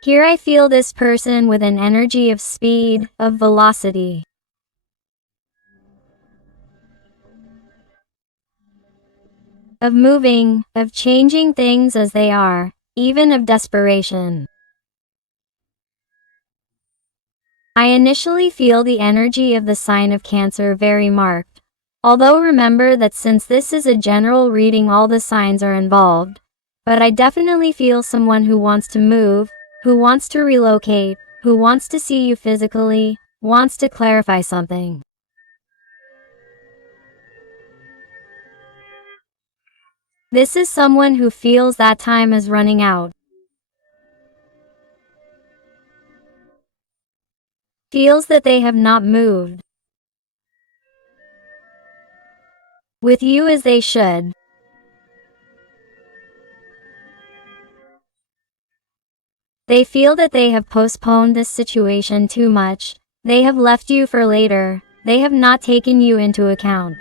Here I feel this person with an energy of speed, of velocity, of moving, of changing things as they are, even of desperation. I initially feel the energy of the sign of Cancer very marked. Although remember that since this is a general reading, all the signs are involved. But I definitely feel someone who wants to move, who wants to relocate, who wants to see you physically, wants to clarify something. This is someone who feels that time is running out. Feels that they have not moved with you as they should. They feel that they have postponed this situation too much. They have left you for later. They have not taken you into account.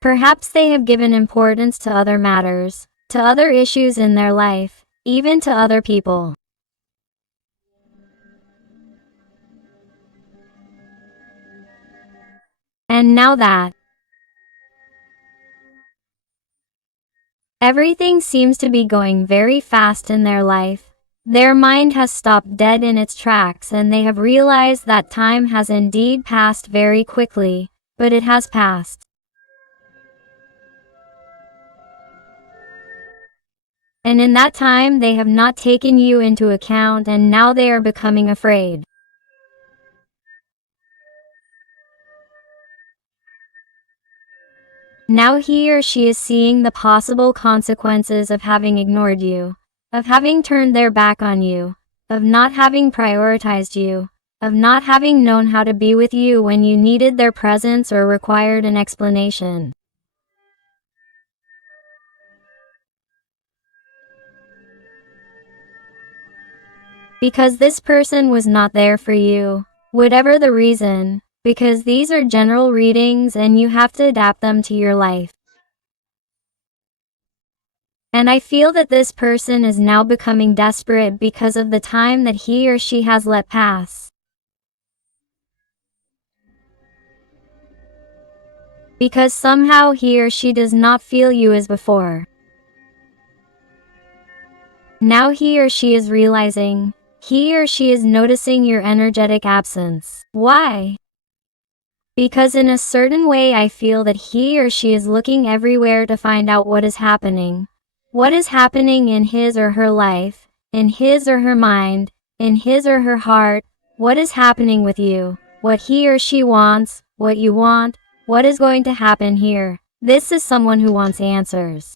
Perhaps they have given importance to other matters, to other issues in their life, even to other people. And now that everything seems to be going very fast in their life, their mind has stopped dead in its tracks and they have realized that time has indeed passed very quickly, but it has passed. And in that time they have not taken you into account and now they are becoming afraid. Now he or she is seeing the possible consequences of having ignored you, of having turned their back on you, of not having prioritized you, of not having known how to be with you when you needed their presence or required an explanation. Because this person was not there for you, whatever the reason, because these are general readings and you have to adapt them to your life. And I feel that this person is now becoming desperate because of the time that he or she has let pass. Because somehow he or she does not feel you as before. Now he or she is realizing, he or she is noticing your energetic absence. Why? Because in a certain way I feel that he or she is looking everywhere to find out what is happening. What is happening in his or her life, in his or her mind, in his or her heart, what is happening with you, what he or she wants, what you want, what is going to happen here. This is someone who wants answers.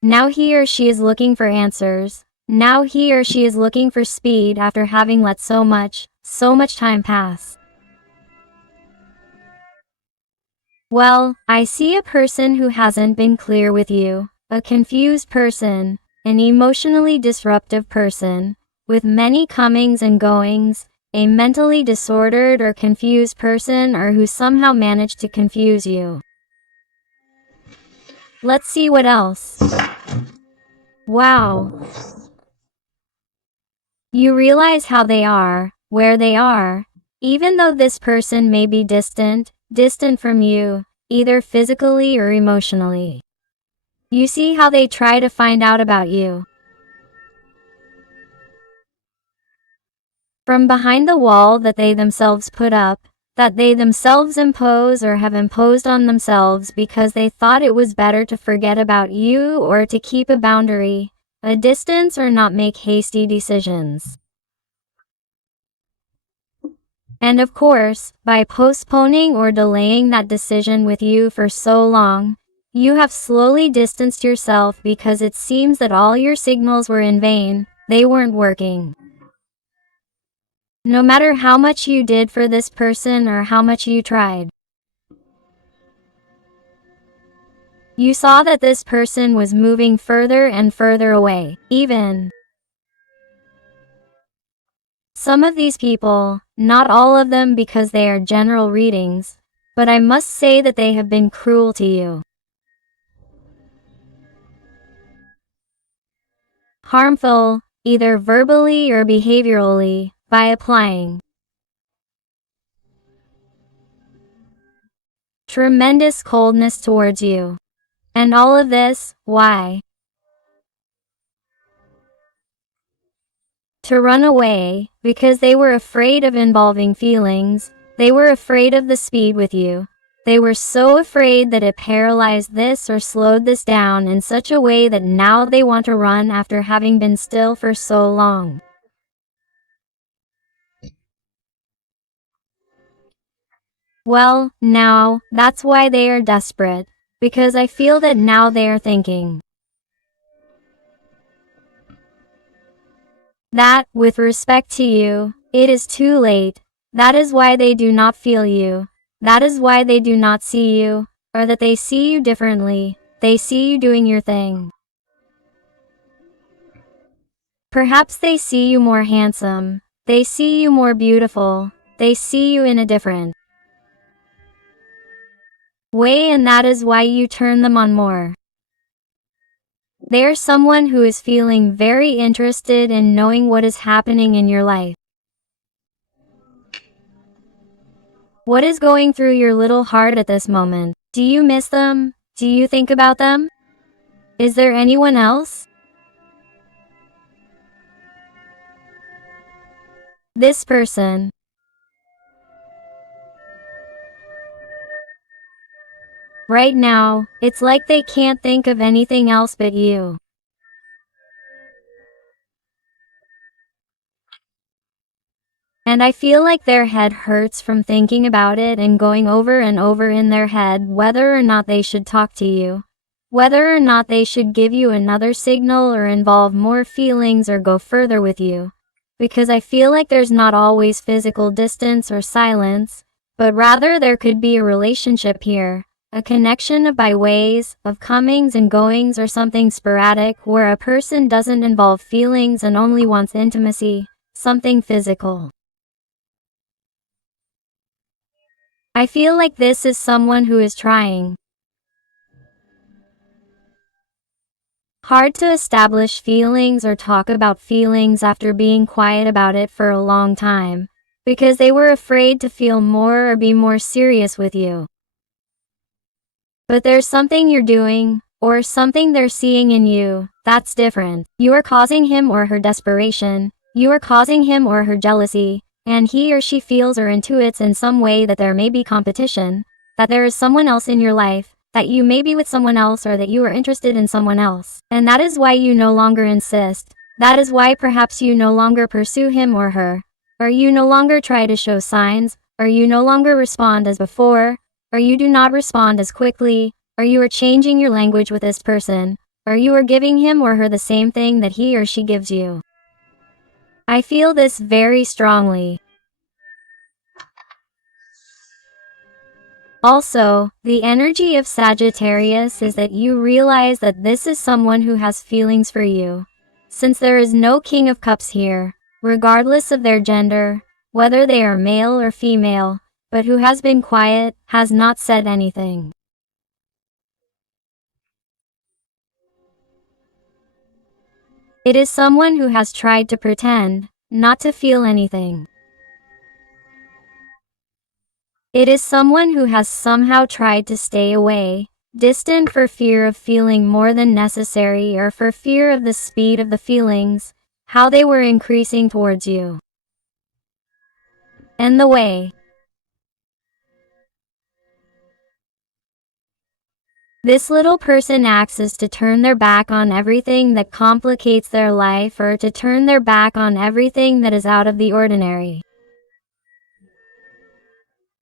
Now he or she is looking for answers. Now he or she is looking for speed after having let so much time pass. Well, I see a person who hasn't been clear with you, a confused person, an emotionally disruptive person, with many comings and goings, a mentally disordered or confused person or who somehow managed to confuse you. Let's see what else. Wow. You realize how they are, where they are, even though this person may be distant from you, either physically or emotionally. You see how they try to find out about you. From behind the wall that they themselves put up, that they themselves impose or have imposed on themselves because they thought it was better to forget about you or to keep a boundary, a distance, or not make hasty decisions. And of course, by postponing or delaying that decision with you for so long, you have slowly distanced yourself because it seems that all your signals were in vain, they weren't working. No matter how much you did for this person or how much you tried. You saw that this person was moving further and further away, even. Some of these people, not all of them because they are general readings, but I must say that they have been cruel to you. harmful, either verbally or behaviorally, by applying tremendous coldness towards you. And all of this, why? To run away, because they were afraid of involving feelings, they were afraid of the speed with you. They were so afraid that it paralyzed this or slowed this down in such a way that now they want to run after having been still for so long. Well, now, that's why they are desperate, because I feel that now they are thinking that, with respect to you, it is too late. That is why they do not feel you. That is why they do not see you, or that they see you differently. They see you doing your thing. Perhaps they see you more handsome. They see you more beautiful. They see you in a different way, and that is why you turn them on more. They are someone who is feeling very interested in knowing what is happening in your life. What is going through your little heart at this moment? Do you miss them? Do you think about them? Is there anyone else? This person. Right now, it's like they can't think of anything else but you. And I feel like their head hurts from thinking about it and going over and over in their head whether or not they should talk to you, whether or not they should give you another signal or involve more feelings or go further with you. Because I feel like there's not always physical distance or silence, but rather there could be a relationship here, a connection of by ways of comings and goings or something sporadic where a person doesn't involve feelings and only wants intimacy, something physical. I feel like this is someone who is trying hard to establish feelings or talk about feelings after being quiet about it for a long time, because they were afraid to feel more or be more serious with you. But there's something you're doing, or something they're seeing in you, that's different. You are causing him or her desperation, you are causing him or her jealousy, and he or she feels or intuits in some way that there may be competition, that there is someone else in your life, that you may be with someone else or that you are interested in someone else. And that is why you no longer insist. That is why perhaps you no longer pursue him or her, or you no longer try to show signs, or you no longer respond as before, or you do not respond as quickly, or you are changing your language with this person, or you are giving him or her the same thing that he or she gives you. I feel this very strongly. Also, the energy of Sagittarius is that you realize that this is someone who has feelings for you. Since there is no King of Cups here, regardless of their gender, whether they are male or female, but who has been quiet, has not said anything. It is someone who has tried to pretend, not to feel anything. It is someone who has somehow tried to stay away, distant for fear of feeling more than necessary or for fear of the speed of the feelings, how they were increasing towards you. And the way this little person acts is to turn their back on everything that complicates their life or to turn their back on everything that is out of the ordinary.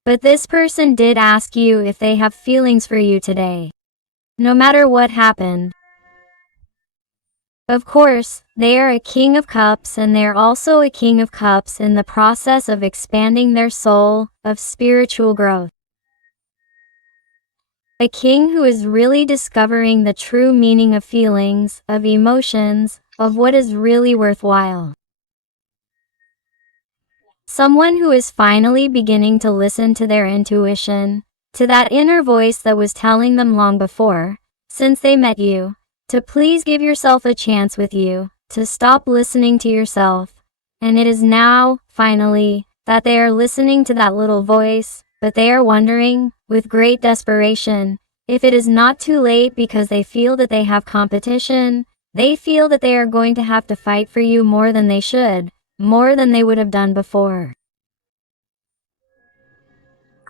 But this person did ask you if they have feelings for you today. No matter what happened. Of course, they are a King of Cups and they are also a King of Cups in the process of expanding their soul, of spiritual growth. A king who is really discovering the true meaning of feelings, of emotions, of what is really worthwhile. Someone who is finally beginning to listen to their intuition, to that inner voice that was telling them long before, since they met you, to please give yourself a chance with you, to stop listening to yourself. And it is now, finally, that they are listening to that little voice, but they are wondering, with great desperation, if it is not too late because they feel that they have competition. They feel that they are going to have to fight for you more than they should, more than they would have done before.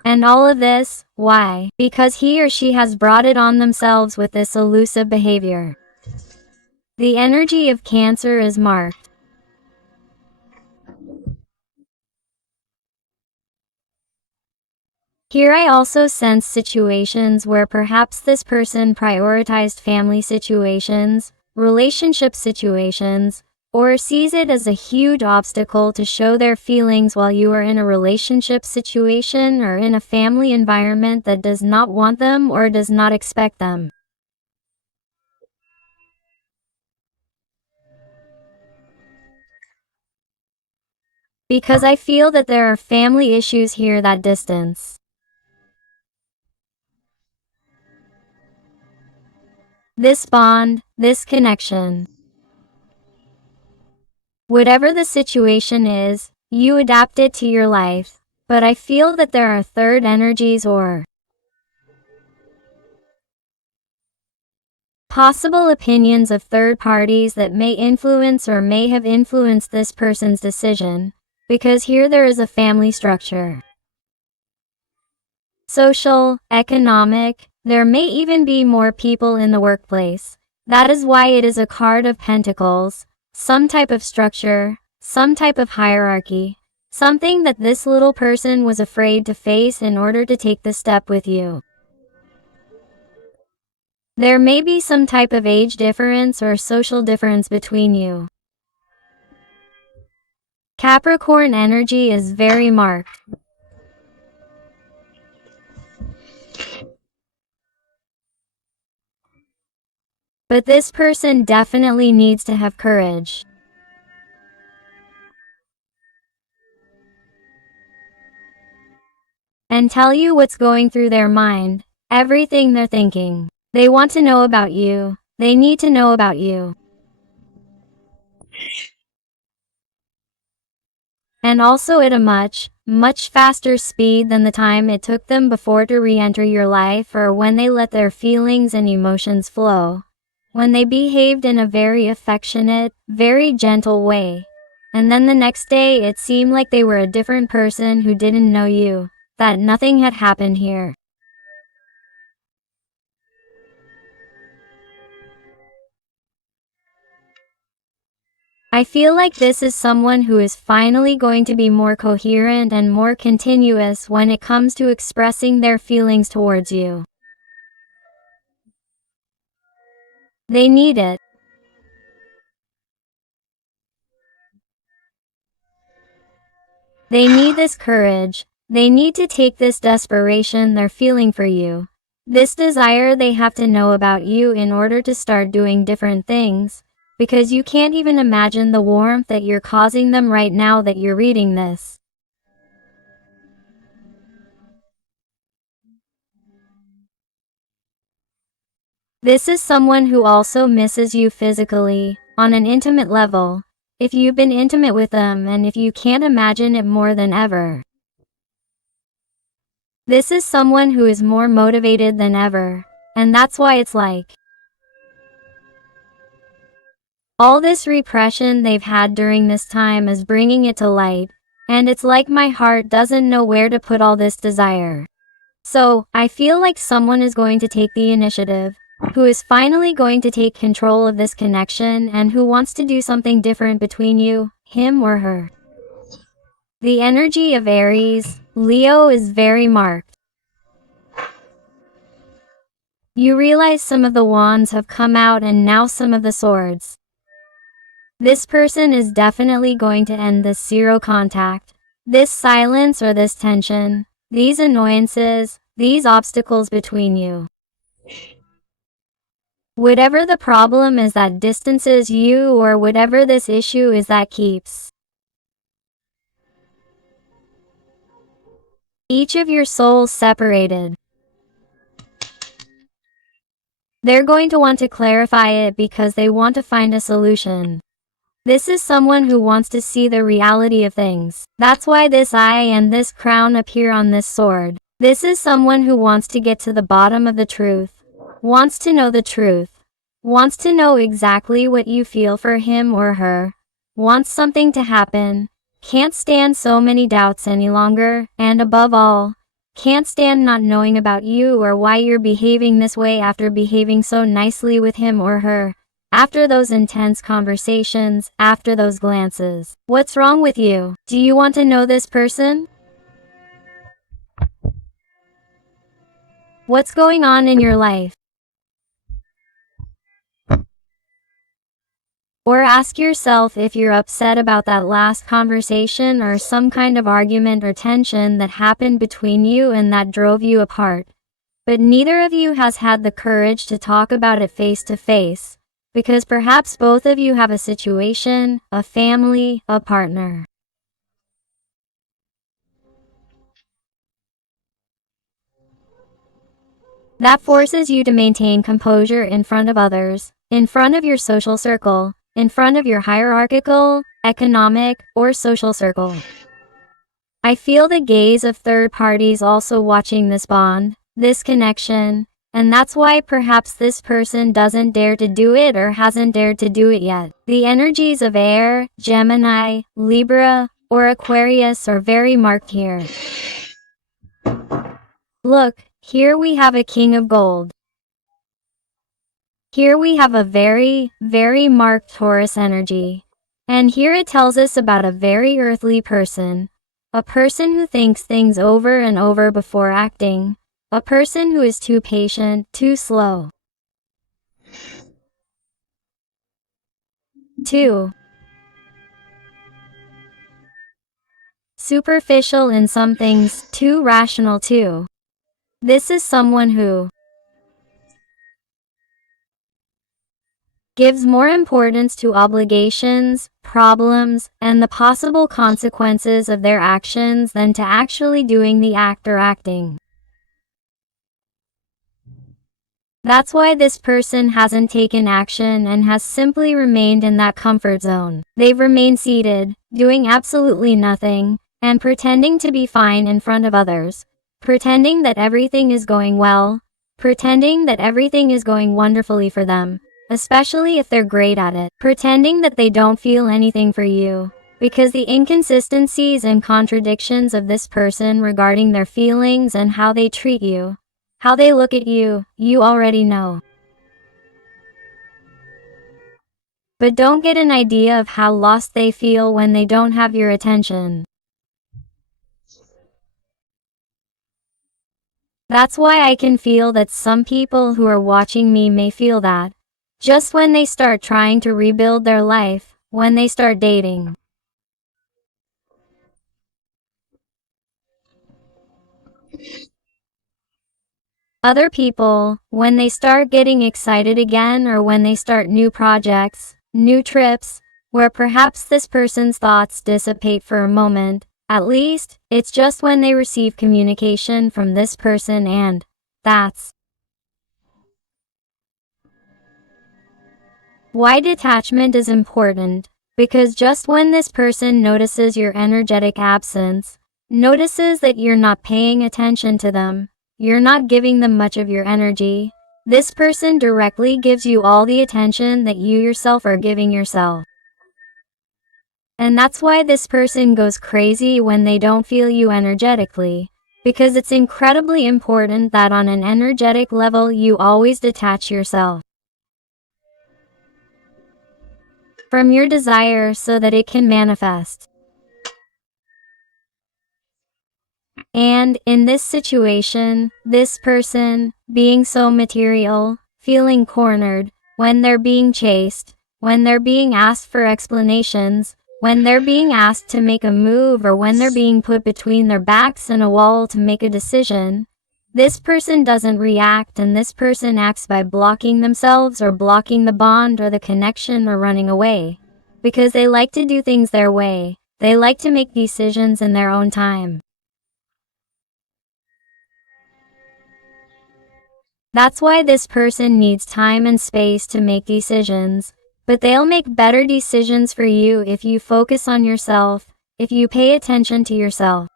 And all of this, why? Because he or she has brought it on themselves with this elusive behavior. The energy of Cancer is marked. Here I also sense situations where perhaps this person prioritized family situations, relationship situations, or sees it as a huge obstacle to show their feelings while you are in a relationship situation or in a family environment that does not want them or does not expect them. Because I feel that there are family issues here that distance. This bond, this connection. Whatever the situation is, you adapt it to your life, but I feel that there are third energies or possible opinions of third parties that may influence or may have influenced this person's decision, because here there is a family structure. Social, economic, there may even be more people in the workplace. That is why it is a card of pentacles, some type of structure, some type of hierarchy, something that this little person was afraid to face in order to take the step with you. There may be some type of age difference or social difference between you. Capricorn energy is very marked. But this person definitely needs to have courage. And tell you what's going through their mind, everything they're thinking. They want to know about you. They need to know about you. And also at a much, much faster speed than the time it took them before to re-enter your life or when they let their feelings and emotions flow. When they behaved in a very affectionate, very gentle way. And then the next day it seemed like they were a different person who didn't know you, that nothing had happened here. I feel like this is someone who is finally going to be more coherent and more continuous when it comes to expressing their feelings towards you. They need it. They need this courage. They need to take this desperation they're feeling for you. This desire they have to know about you in order to start doing different things. Because you can't even imagine the warmth that you're causing them right now that you're reading this. This is someone who also misses you physically, on an intimate level. If you've been intimate with them and if you can't imagine it more than ever. This is someone who is more motivated than ever, and that's why it's like all this repression they've had during this time is bringing it to light, and it's like my heart doesn't know where to put all this desire. So, I feel like someone is going to take the initiative, who is finally going to take control of this connection and who wants to do something different between you, him or her. The energy of Aries, Leo is very marked. You realize some of the wands have come out and now some of the swords. This person is definitely going to end this zero contact, this silence or this tension, these annoyances, these obstacles between you. Whatever the problem is that distances you or whatever this issue is that keeps each of your souls separated. They're going to want to clarify it because they want to find a solution. This is someone who wants to see the reality of things. That's why this eye and this crown appear on this sword. This is someone who wants to get to the bottom of the truth, wants to know the truth, wants to know exactly what you feel for him or her, wants something to happen, can't stand so many doubts any longer, and above all, can't stand not knowing about you or why you're behaving this way after behaving so nicely with him or her, after those intense conversations, after those glances. What's wrong with you? Do you want to know this person? What's going on in your life? Or ask yourself if you're upset about that last conversation or some kind of argument or tension that happened between you and that drove you apart. But neither of you has had the courage to talk about it face to face, because perhaps both of you have a situation, a family, a partner. That forces you to maintain composure in front of others, in front of your social circle, in front of your hierarchical, economic, or social circle. I feel the gaze of third parties also watching this bond, this connection, and that's why perhaps this person doesn't dare to do it or hasn't dared to do it yet. The energies of air, Gemini, Libra, or Aquarius are very marked here. Look, here we have a king of gold. Here we have a very, very marked Taurus energy. And here it tells us about a very earthly person. A person who thinks things over and over before acting. A person who is too patient, too slow. 2. Superficial in some things, too rational too. This is someone who gives more importance to obligations, problems, and the possible consequences of their actions than to actually doing the act or acting. That's why this person hasn't taken action and has simply remained in that comfort zone. They've remained seated, doing absolutely nothing, and pretending to be fine in front of others, pretending that everything is going well, pretending that everything is going wonderfully for them, especially if they're great at it, pretending that they don't feel anything for you, because the inconsistencies and contradictions of this person regarding their feelings and how they treat you, how they look at you, you already know. But don't get an idea of how lost they feel when they don't have your attention. That's why I can feel that some people who are watching me may feel that, just when they start trying to rebuild their life, when they start dating. Other people, when they start getting excited again or when they start new projects, new trips, where perhaps this person's thoughts dissipate for a moment, at least, it's just when they receive communication from this person and that's why detachment is important, because just when this person notices your energetic absence, notices that you're not paying attention to them, you're not giving them much of your energy, this person directly gives you all the attention that you yourself are giving yourself. And that's why this person goes crazy when they don't feel you energetically, because it's incredibly important that on an energetic level you always detach yourself from your desire so that it can manifest. And in this situation, this person, being so material, feeling cornered, when they're being chased, when they're being asked for explanations, when they're being asked to make a move or when they're being put between their backs and a wall to make a decision, this person doesn't react and this person acts by blocking themselves or blocking the bond or the connection or running away. Because they like to do things their way, they like to make decisions in their own time. That's why this person needs time and space to make decisions, but they'll make better decisions for you if you focus on yourself, if you pay attention to yourself.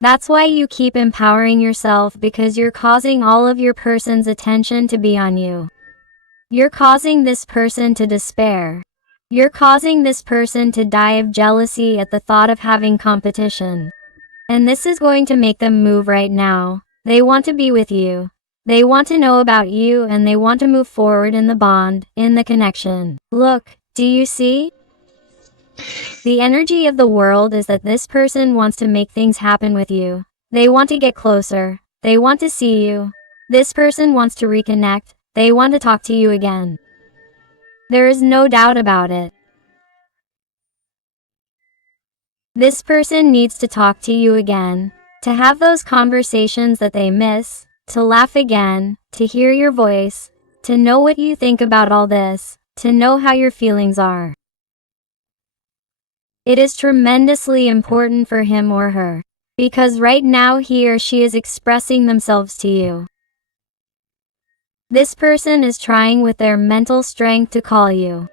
That's why you keep empowering yourself, because you're causing all of your person's attention to be on you. You're causing this person to despair. You're causing this person to die of jealousy at the thought of having competition. And this is going to make them move right now. They want to be with you. They want to know about you, and they want to move forward in the bond, in the connection. Look, do you see? The energy of the world is that this person wants to make things happen with you. They want to get closer. They want to see you. This person wants to reconnect. They want to talk to you again. There is no doubt about it. This person needs to talk to you again, to have those conversations that they miss, to laugh again, to hear your voice, to know what you think about all this, to know how your feelings are. It is tremendously important for him or her, because right now he or she is expressing themselves to you. This person is trying with their mental strength to call you.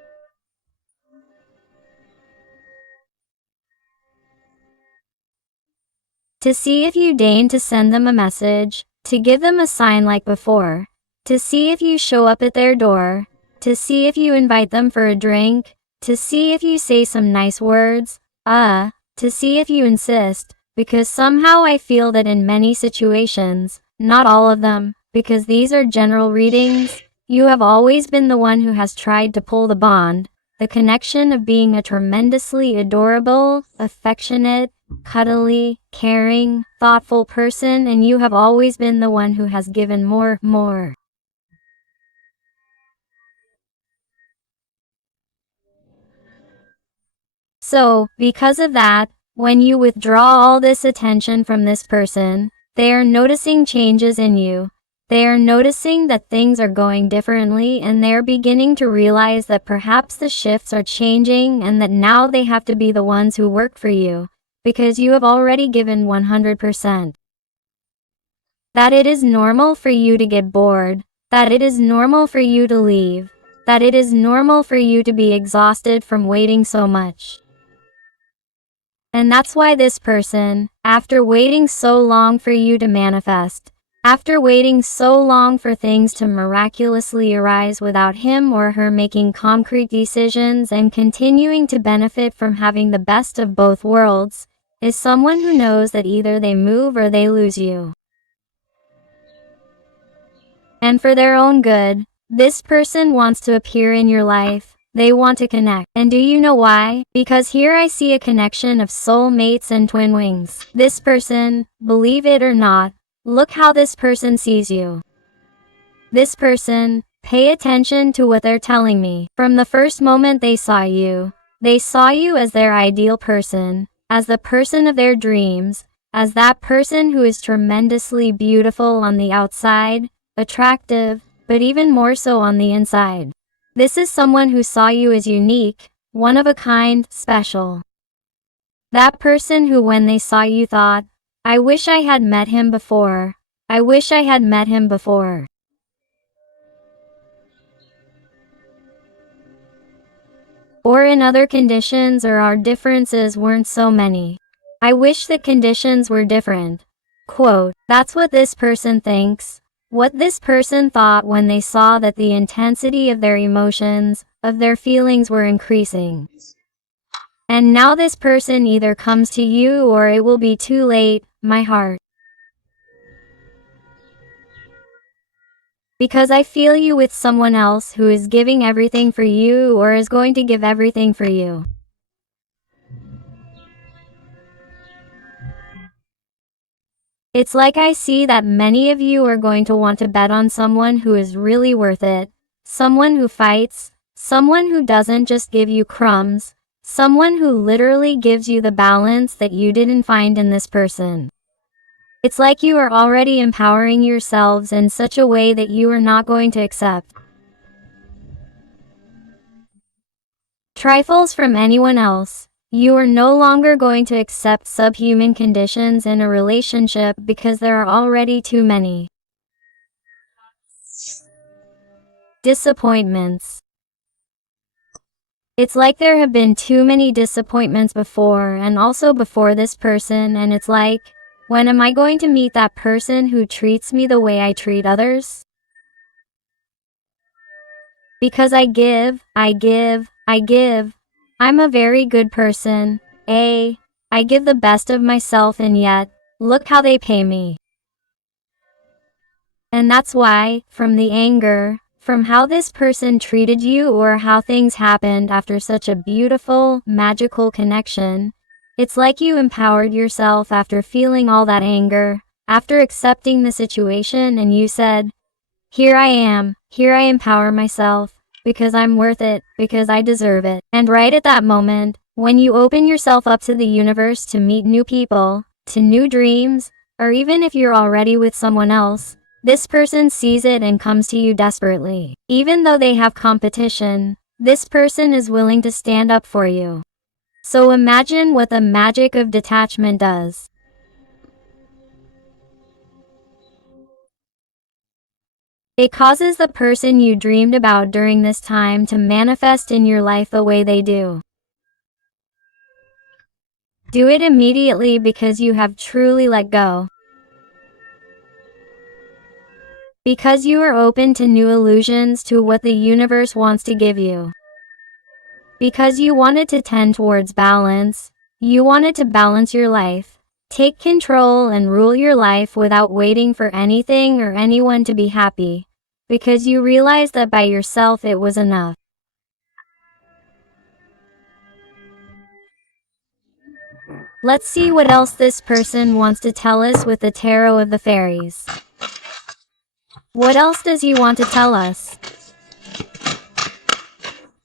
To see if you deign to send them a message, to give them a sign like before, to see if you show up at their door, to see if you invite them for a drink, to see if you say some nice words, to see if you insist, because somehow I feel that in many situations, not all of them, because these are general readings, you have always been the one who has tried to pull the bond, the connection of being a tremendously adorable, affectionate, cuddly, caring, thoughtful person, and you have always been the one who has given more. So, because of that, when you withdraw all this attention from this person, they are noticing changes in you. They are noticing that things are going differently, and they are beginning to realize that perhaps the shifts are changing and that now they have to be the ones who work for you, because you have already given 100%. That it is normal for you to get bored, that it is normal for you to leave, that it is normal for you to be exhausted from waiting so much. And that's why this person, after waiting so long for you to manifest, after waiting so long for things to miraculously arise without him or her making concrete decisions and continuing to benefit from having the best of both worlds, is someone who knows that either they move or they lose you. And for their own good, this person wants to appear in your life. They want to connect. And do you know why? Because here I see a connection of soulmates and twin wings. This person, believe it or not, look how this person sees you. This person, pay attention to what they're telling me. From the first moment they saw you as their ideal person, as the person of their dreams, as that person who is tremendously beautiful on the outside, attractive, but even more so on the inside. This is someone who saw you as unique, one of a kind, special. That person who when they saw you thought, I wish I had met him before. I wish I had met him before. Or in other conditions, or our differences weren't so many. I wish that conditions were different. Quote, that's what this person thinks. What this person thought when they saw that the intensity of their emotions, of their feelings were increasing. And now this person either comes to you or it will be too late, my heart. Because I feel you with someone else who is giving everything for you or is going to give everything for you. It's like I see that many of you are going to want to bet on someone who is really worth it, someone who fights, someone who doesn't just give you crumbs, someone who literally gives you the balance that you didn't find in this person. It's like you are already empowering yourselves in such a way that you are not going to accept trifles from anyone else. You are no longer going to accept subhuman conditions in a relationship because there are already too many disappointments. It's like there have been too many disappointments before and also before this person, and it's like, when am I going to meet that person who treats me the way I treat others? Because I give, I give, I give. I'm a very good person. I give the best of myself, and yet, look how they pay me. And that's why, from the anger, from how this person treated you or how things happened after such a beautiful, magical connection, it's like you empowered yourself after feeling all that anger, after accepting the situation, and you said, here I empower myself, because I'm worth it, because I deserve it. And right at that moment, when you open yourself up to the universe to meet new people, to new dreams, or even if you're already with someone else, this person sees it and comes to you desperately. Even though they have competition, this person is willing to stand up for you. So imagine what the magic of detachment does. It causes the person you dreamed about during this time to manifest in your life the way they do. Do it immediately because you have truly let go. Because you are open to new illusions, to what the universe wants to give you. Because you wanted to tend towards balance, you wanted to balance your life, take control and rule your life without waiting for anything or anyone to be happy. Because you realized that by yourself it was enough. Let's see what else this person wants to tell us with the Tarot of the Fairies. What else does he want to tell us?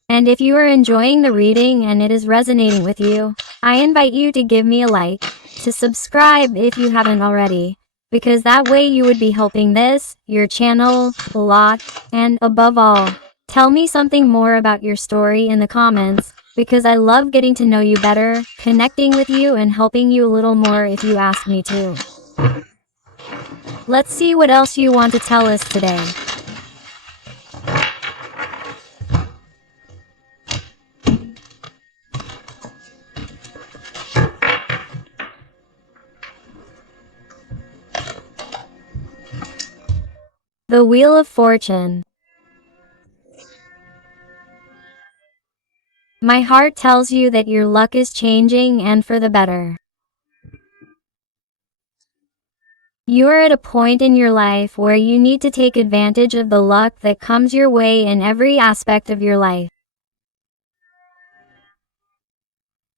And if you are enjoying the reading and it is resonating with you, I invite you to give me a like, to subscribe if you haven't already, because that way you would be helping this, your channel, a lot, and above all, tell me something more about your story in the comments, because I love getting to know you better, connecting with you and helping you a little more if you ask me to. Let's see what else you want to tell us today. The Wheel of Fortune. My heart tells you that your luck is changing and for the better. You are at a point in your life where you need to take advantage of the luck that comes your way in every aspect of your life.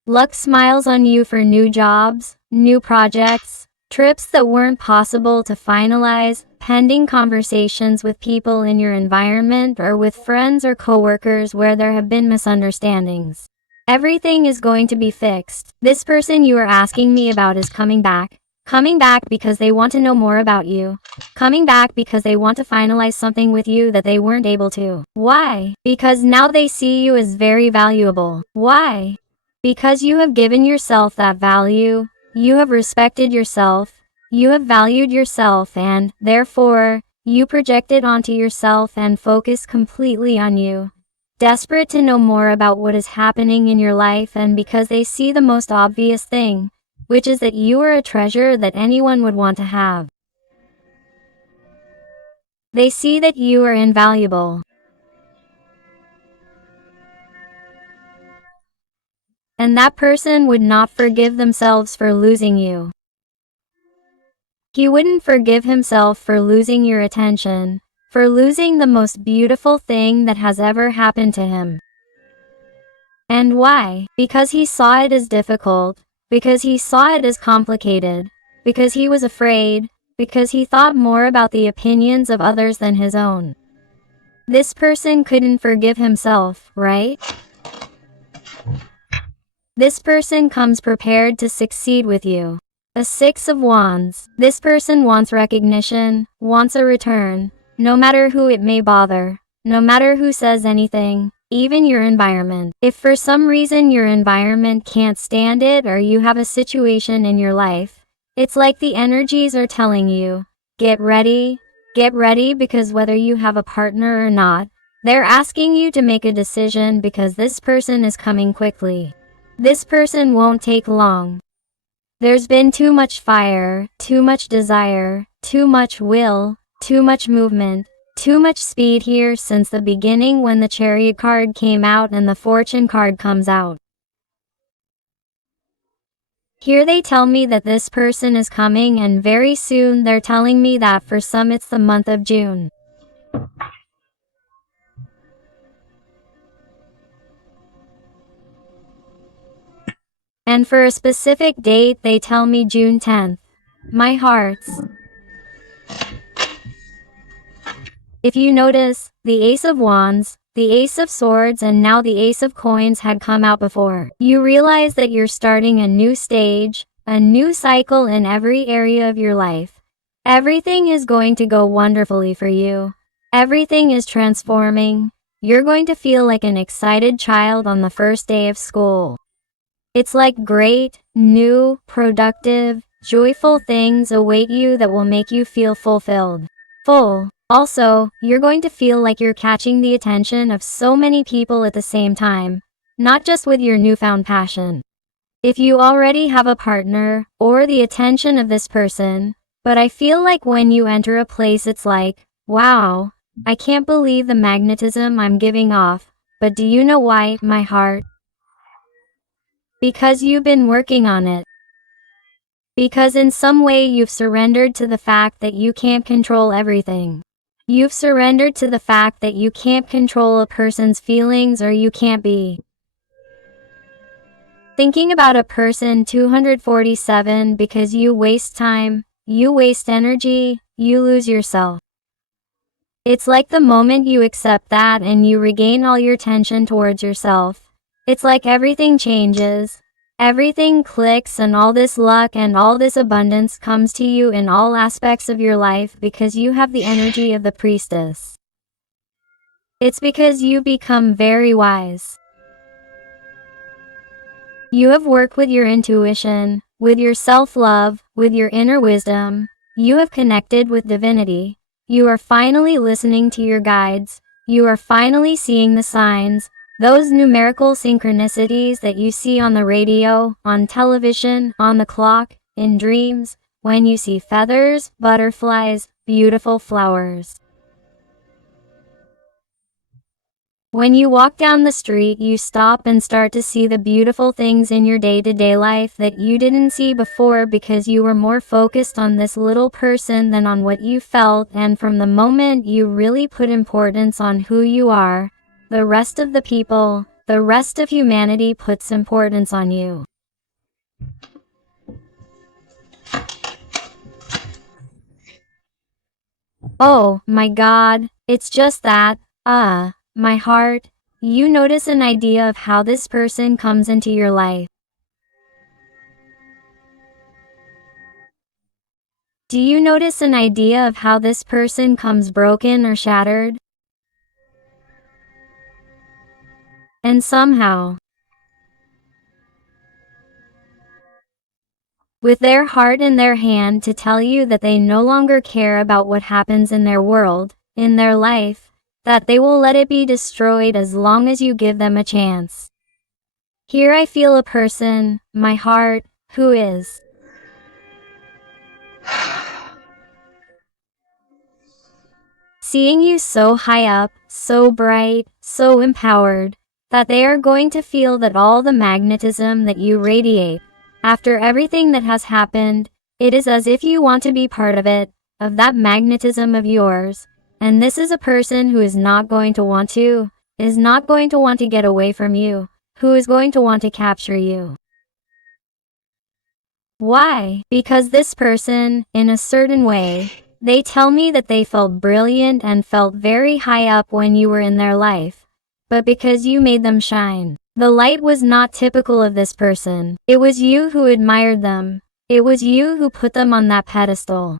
Luck smiles on you for new jobs, new projects, trips that weren't possible to finalize, pending conversations with people in your environment or with friends or coworkers where there have been misunderstandings. Everything is going to be fixed. This person you are asking me about is coming back. Coming back because they want to know more about you. Coming back because they want to finalize something with you that they weren't able to. Why? Because now they see you as very valuable. Why? Because you have given yourself that value, you have respected yourself, you have valued yourself, and, therefore, you project it onto yourself and focus completely on you. Desperate to know more about what is happening in your life, and because they see the most obvious thing, which is that you are a treasure that anyone would want to have. They see that you are invaluable. And that person would not forgive themselves for losing you. He wouldn't forgive himself for losing your attention, for losing the most beautiful thing that has ever happened to him. And why? Because he saw it as difficult, because he saw it as complicated, because he was afraid, because he thought more about the opinions of others than his own. This person couldn't forgive himself, right? This person comes prepared to succeed with you. A Six of Wands. This person wants recognition, wants a return, no matter who it may bother, no matter who says anything, even your environment. If for some reason your environment can't stand it or you have a situation in your life, it's like the energies are telling you, get ready because whether you have a partner or not, They're asking you to make a decision because this person is coming quickly. This person won't take long. There's been too much fire, too much desire, too much will, too much movement, too much speed here since the beginning when the Chariot card came out and the Fortune card comes out. Here they tell me that this person is coming, and very soon they're telling me that for some it's the month of June. And for a specific date they tell me June 10th. My hearts. If you notice, the Ace of Wands, the Ace of Swords and now the Ace of Coins had come out before. You realize that you're starting a new stage, a new cycle in every area of your life. Everything is going to go wonderfully for you. Everything is transforming. You're going to feel like an excited child on the first day of school. It's like great, new, productive, joyful things await you that will make you feel fulfilled. Full. Also, you're going to feel like you're catching the attention of so many people at the same time, not just with your newfound passion. If you already have a partner, or the attention of this person, but I feel like when you enter a place it's like, wow, I can't believe the magnetism I'm giving off, but do you know why, my heart? Because you've been working on it. Because in some way you've surrendered to the fact that you can't control everything. You've surrendered to the fact that you can't control a person's feelings or you can't be thinking about a person 247 because you waste time, you waste energy, you lose yourself. It's like the moment you accept that and you regain all your tension towards yourself, it's like everything changes. Everything clicks and all this luck and all this abundance comes to you in all aspects of your life because you have the energy of the priestess. It's because you become very wise. You have worked with your intuition, with your self-love, with your inner wisdom. You have connected with divinity. You are finally listening to your guides. You are finally seeing the signs. Those numerical synchronicities that you see on the radio, on television, on the clock, in dreams, when you see feathers, butterflies, beautiful flowers. When you walk down the street, you stop and start to see the beautiful things in your day-to-day life that you didn't see before because you were more focused on this little person than on what you felt, and from the moment you really put importance on who you are, the rest of the people, the rest of humanity puts importance on you. Oh, my God, it's just that, my heart, you notice an idea of how this person comes into your life. Do you notice an idea of how this person comes broken or shattered? And somehow, with their heart in their hand to tell you that they no longer care about what happens in their world, in their life, that they will let it be destroyed as long as you give them a chance. Here I feel a person, my heart, who is seeing you so high up, so bright, so empowered, that they are going to feel that all the magnetism that you radiate, after everything that has happened, it is as if you want to be part of it, of that magnetism of yours. And this is a person who is not going to want to get away from you, who is going to want to capture you. Why? Because this person, in a certain way, they tell me that they felt brilliant and felt very high up when you were in their life, but because you made them shine. The light was not typical of this person. It was you who admired them. It was you who put them on that pedestal.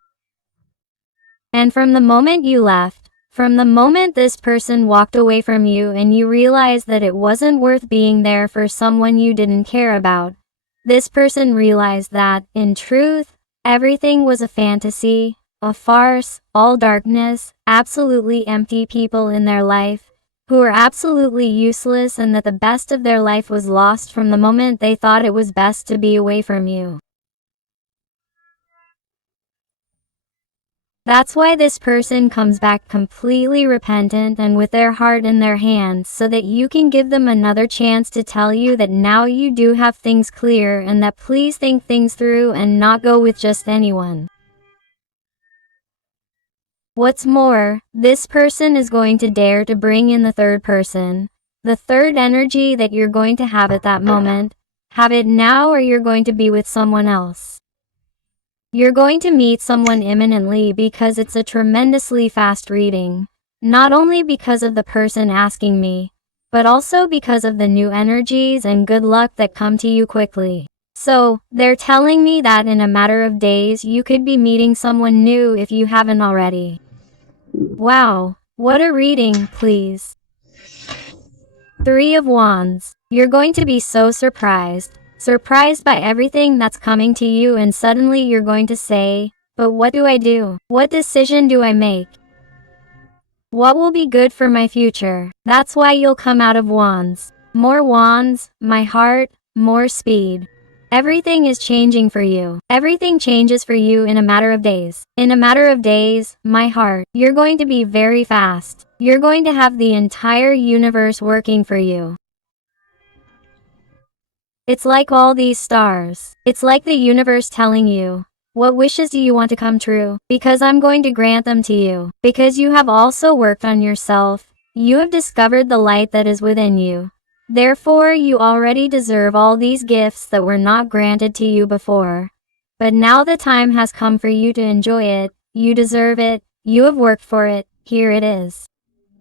And from the moment you left, from the moment this person walked away from you and you realized that it wasn't worth being there for someone you didn't care about, this person realized that, in truth, everything was a fantasy, a farce, all darkness, absolutely empty people in their life. who are absolutely useless and that the best of their life was lost from the moment they thought it was best to be away from you. That's why this person comes back completely repentant and with their heart in their hands so that you can give them another chance to tell you that now you do have things clear and that please think things through and not go with just anyone. What's more, this person is going to dare to bring in the third person, the third energy that you're going to have at that moment. Have it now or you're going to be with someone else. You're going to meet someone imminently because it's a tremendously fast reading, not only because of the person asking me, but also because of the new energies and good luck that come to you quickly. So, they're telling me that in a matter of days you could be meeting someone new if you haven't already. Wow, what a reading, please. 3 of Wands. You're going to be so surprised by everything that's coming to you, and suddenly you're going to say, but what do I do? What decision do I make? What will be good for my future? That's why you'll come out of Wands. More Wands, my heart, more speed. Everything is changing for you. Everything changes for you in a matter of days. In a matter of days, my heart, you're going to be very fast. You're going to have the entire universe working for you. It's like all these stars. It's like the universe telling you, what wishes do you want to come true? Because I'm going to grant them to you. Because you have also worked on yourself. You have discovered the light that is within you. Therefore, you already deserve all these gifts that were not granted to you before. But now the time has come for you to enjoy it. You deserve it. You have worked for it. Here it is.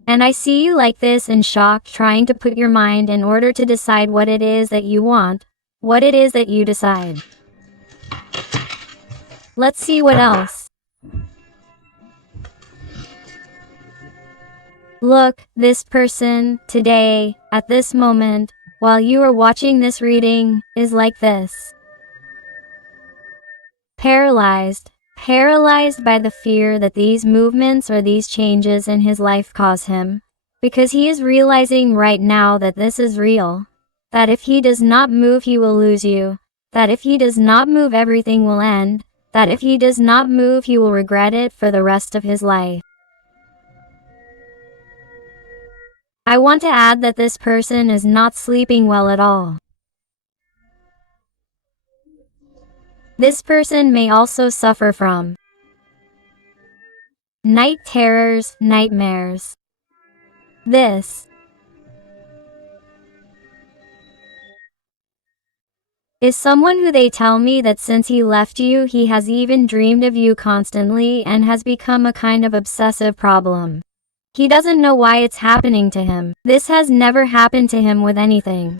And I see you like this in shock, trying to put your mind in order to decide what it is that you want, what it is that you decide. Let's see what else. Look, this person, today, at this moment, while you are watching this reading, is like this. Paralyzed by the fear that these movements or these changes in his life cause him. Because he is realizing right now that this is real. That if he does not move he will lose you. That if he does not move everything will end. That if he does not move he will regret it for the rest of his life. I want to add that this person is not sleeping well at all. This person may also suffer from night terrors, nightmares. This is someone who they tell me that since he left you, he has even dreamed of you constantly and has become a kind of obsessive problem. He doesn't know why it's happening to him. This has never happened to him with anything.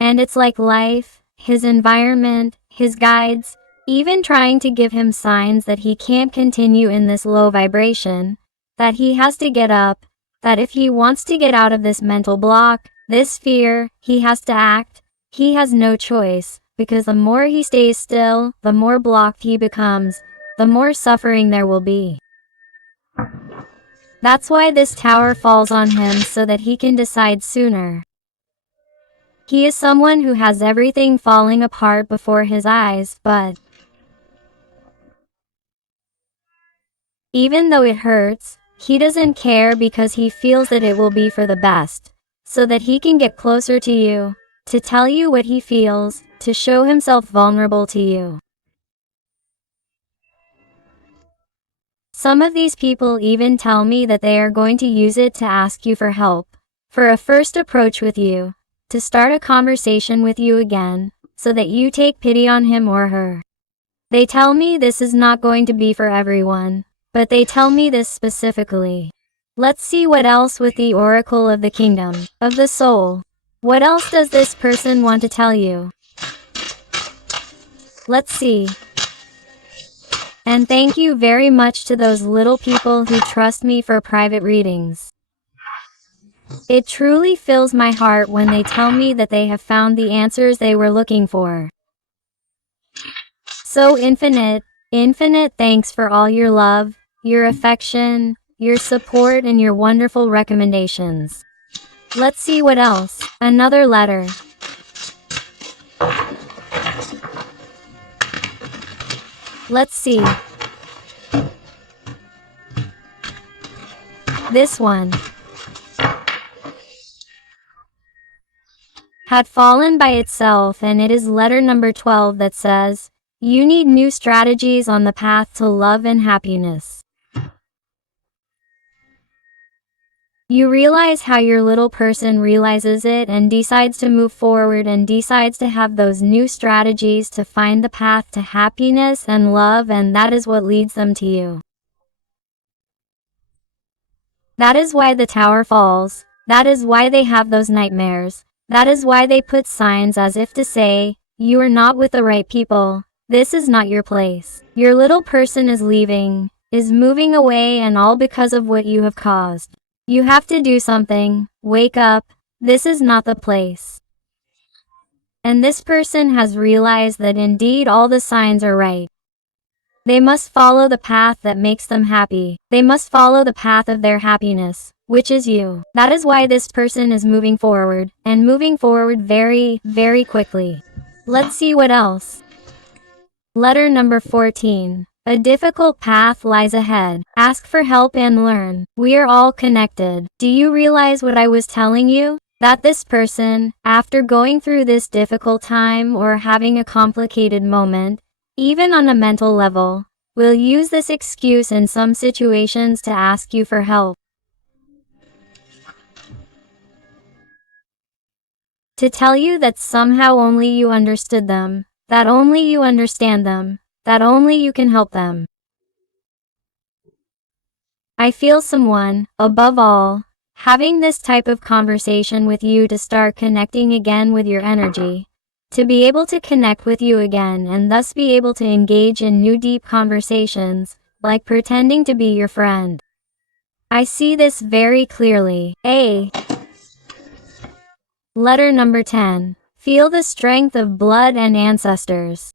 And it's like life, his environment, his guides, even trying to give him signs that he can't continue in this low vibration, that he has to get up, that if he wants to get out of this mental block, this fear, he has to act. He has no choice, because the more he stays still, the more blocked he becomes, the more suffering there will be. That's why this tower falls on him so that he can decide sooner. He is someone who has everything falling apart before his eyes, but even though it hurts, he doesn't care because he feels that it will be for the best, so that he can get closer to you, to tell you what he feels, to show himself vulnerable to you. Some of these people even tell me that they are going to use it to ask you for help, for a first approach with you, to start a conversation with you again, so that you take pity on him or her. They tell me this is not going to be for everyone, but they tell me this specifically. Let's see what else with the Oracle of the Kingdom, of the Soul. What else does this person want to tell you? Let's see. And thank you very much to those little people who trust me for private readings. It truly fills my heart when they tell me that they have found the answers they were looking for. So infinite thanks for all your love, your affection, your support, and your wonderful recommendations. Let's see what else. Another letter. Let's see. This one had fallen by itself, and it is letter number 12 that says, you need new strategies on the path to love and happiness. You realize how your little person realizes it and decides to move forward and decides to have those new strategies to find the path to happiness and love, and that is what leads them to you. That is why the tower falls. That is why they have those nightmares. That is why they put signs as if to say, you are not with the right people. This is not your place. Your little person is leaving, is moving away, and all because of what you have caused. You have to do something. Wake up. This is not the place. And this person has realized that indeed all the signs are right. They must follow the path that makes them happy. They must follow the path of their happiness, which is you. That is why this person is moving forward, and moving forward very, very quickly. Let's see what else. Letter number 14. A difficult path lies ahead. Ask for help and learn. We are all connected. Do you realize what I was telling you? That this person, after going through this difficult time or having a complicated moment, even on a mental level, will use this excuse in some situations to ask you for help. To tell you that somehow only you understood them, that only you understand them, that only you can help them. I feel someone, above all, having this type of conversation with you to start connecting again with your energy, to be able to connect with you again and thus be able to engage in new deep conversations, like pretending to be your friend. I see this very clearly. Letter number 10. Feel the strength of blood and ancestors.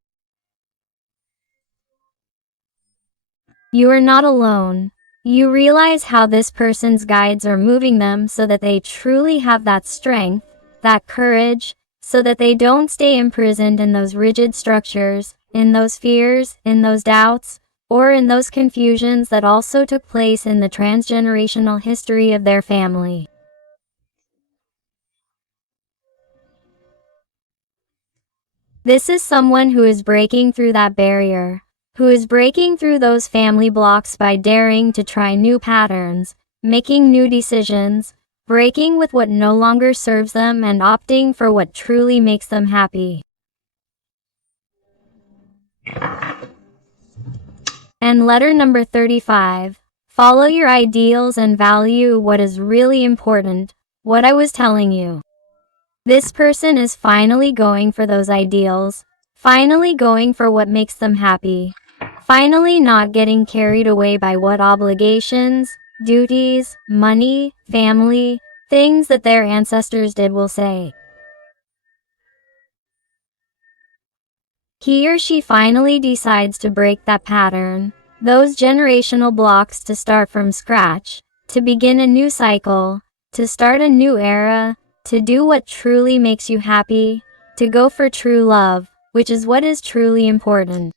You are not alone. You realize how this person's guides are moving them so that they truly have that strength, that courage, so that they don't stay imprisoned in those rigid structures, in those fears, in those doubts, or in those confusions that also took place in the transgenerational history of their family. This is someone who is breaking through that barrier, who is breaking through those family blocks by daring to try new patterns, making new decisions, breaking with what no longer serves them and opting for what truly makes them happy. And letter number 35. Follow your ideals and value what is really important, what I was telling you. This person is finally going for those ideals, finally going for what makes them happy, finally not getting carried away by what obligations, duties, money, family, things that their ancestors did will say. He or she finally decides to break that pattern, those generational blocks, to start from scratch, to begin a new cycle, to start a new era, to do what truly makes you happy, to go for true love, which is what is truly important.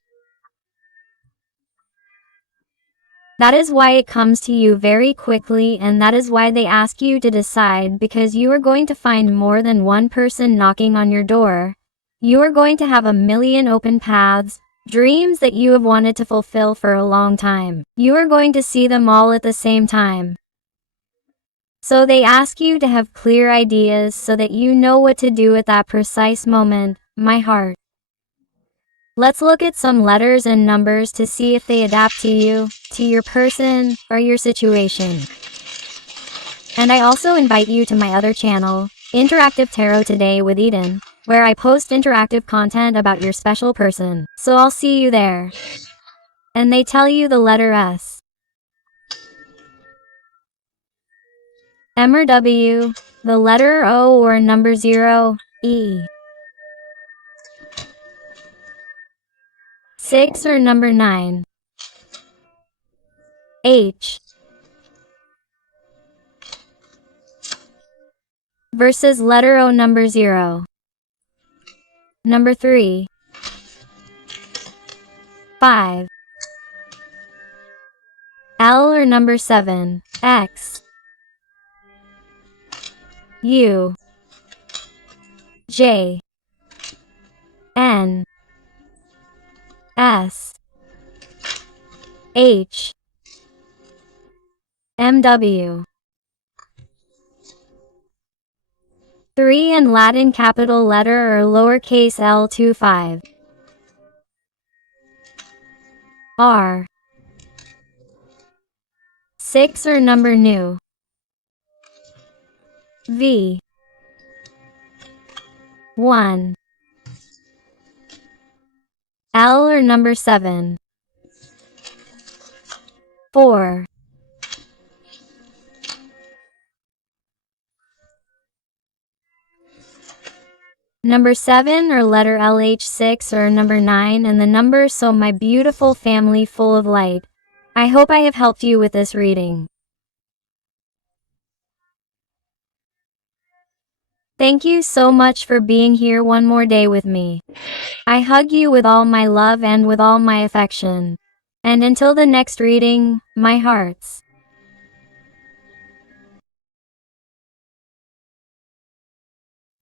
That is why it comes to you very quickly, and that is why they ask you to decide, because you are going to find more than one person knocking on your door. You are going to have a million open paths, dreams that you have wanted to fulfill for a long time. You are going to see them all at the same time. So they ask you to have clear ideas so that you know what to do at that precise moment, my heart. Let's look at some letters and numbers to see if they adapt to you, to your person, or your situation. And I also invite you to my other channel, Interactive Tarot Today with Eden, where I post interactive content about your special person. So I'll see you there. And they tell you the letter S. M or W, the letter O or number 0, E. 6 or number 9. H. versus letter O, number 0. Number 3. 5. L or number 7. X. U. J. N. S. H. M. W. 3 and Latin capital letter or lowercase l 5. R. 6 or number new. V. 1. L or number 7. 4. Number 7 or letter LH6 or number 9 and the number. So my beautiful family full of light, I hope I have helped you with this reading. Thank you so much for being here one more day with me. I hug you with all my love and with all my affection. And until the next reading, my hearts.